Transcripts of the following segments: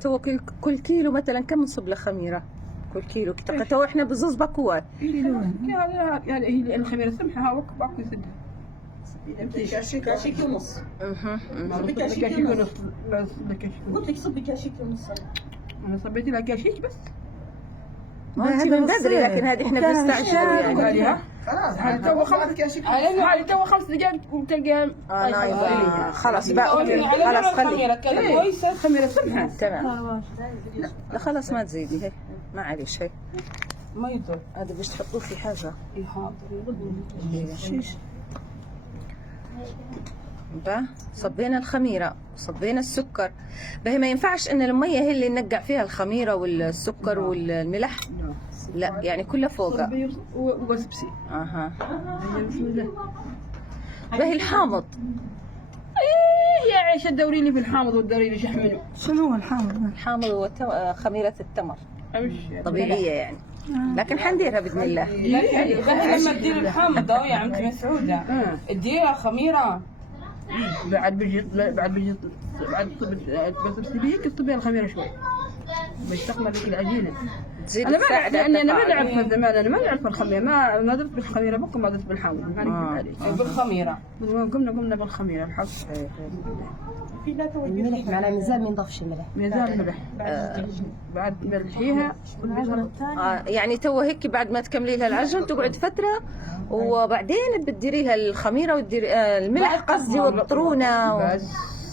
تو كل كيلو مثلا كم نصب له خميره؟ كل كيلو تو احنا بزوز باكوات. يعني هي الخميره سمحها باكو يسدها. كاشيك ونص. كاشيك ونص. قلت لك صبي كاشيك ونص. انا صبيت لها كاشيك بس. ما انت من بدري، لكن هذه احنا بنستعجلوا يعني. خلاص هذه تو 5 دقائق وتلقاها نايفه. خلاص بقى اوكي، خلاص خلي كويسه خميره سمحه. تمام. لا خلاص ما تزيدي، هي معلش هي ما يضر. هذا باش تحطوه في حاجه. حاضر. بقى صبينا الخميره وصبينا السكر. بهي ما ينفعش ان الميه هي اللي ننقع فيها الخميره والسكر والملح، لا يعني كلها فوقها وبسبسي. اها. بسم الله. بهي الحامض. يا عيشه دوري لي في الحامض وتدوري لي شحمله. شنو هو الحامض؟ الحامض هو خميرة التمر طبيعية يعني، لكن حنديرها بإذن الله. لما تدير الحامض يا عمتي مسعودة تديرها خميرة. بعد بس بيك تصبيها الخميره شوي باش تخمر لك العجينه. انا ما نعرف، لاني انا ما نعرف زمان، انا ما نعرف الخميره، ما درت بالخميره بكم، ما درت بالحامض. ما نكذب عليك. بالخميرة قمنا بالخميره الحق. الملح معناها مازال ما نضافش الملح. مازال ملح. بعد ملحيها يعني تو هيك بعد ما تكملي لها العجن تقعد فترة، وبعدين بتديري لها الخميرة وتديري الملح قصدي والطرونة بس.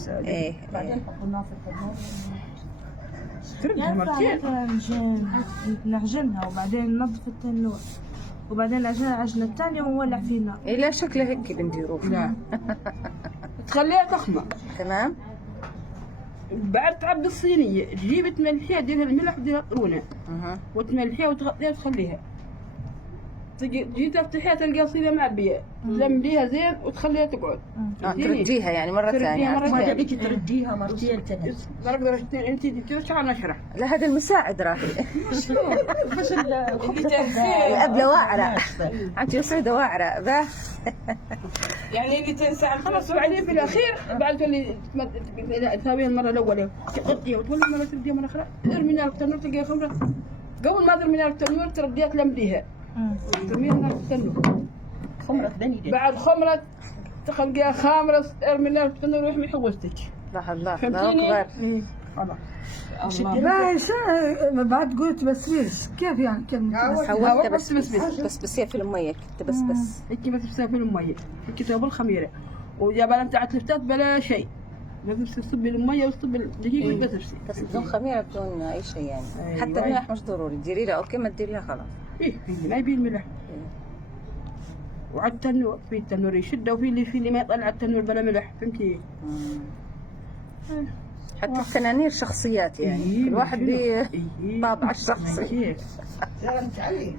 ايه بعدين نحط النار في التنور. تردها مرتين. نعجنها وبعدين ننظف التنور وبعدين العجنة الثانية ونولع فيه النار. إيه لا شكلها هيك بنديروه. لا تخليها تخمر. تمام. بعد تعبي الصينية تجيبي تملحيها، ديرها الملح وديرها الطرونة وتملحيها وتغطيها وتخليها. تجي تفتحيها تلقى صينية معبية، تزمليها زين وتخليها تقعد. ترجيها يعني مرة ثانية. ما تبيك ترديها مرتين ثلاث. ما نقدر انت تشرح نشرح. لا هذا المساعد راهي. بس الأبلة واعرة. أنت مسعودة واعرة باه. يعني اللي تنسى خلاص بعدين في الأخير بعد تولي تساويها المرة الأولى تغطيها وتولي مرة ترديها مرة أخرى. ارمي نار التنور تلقيها خمرة. قبل ما ترمي نار التنور ترديها تلمديها. ترميها نار التنور. خمرة بني. بعد خمرة تخلقيها خامرة، ارمي نار التنور ويحمي حوستك. الله الله فهمتيني؟ أكبر. خلاص. لا شنو بعد قلت بس كيف يعني كلمة حولتها بس في المية كنت بس. هيك بس تسوي المية، هيك تسوي بالخميرة، ويا بلا بتاعت لفتات بلا شيء، لازم تصبي المية وتصبي الدقيق بس بدون خميرة بدون أي شيء يعني. أيوة. حتى الملح مش ضروري تديري لها، أوكي ما تديري لها خلاص. إيه ما يبي الملح. وعلى التنور، في التنور يشده وفي اللي ما يطلع التنور بلا ملح، فهمتي؟ حتى التنانير شخصيات يعني، كل واحد بطابعه الشخصي. سلامت عليك.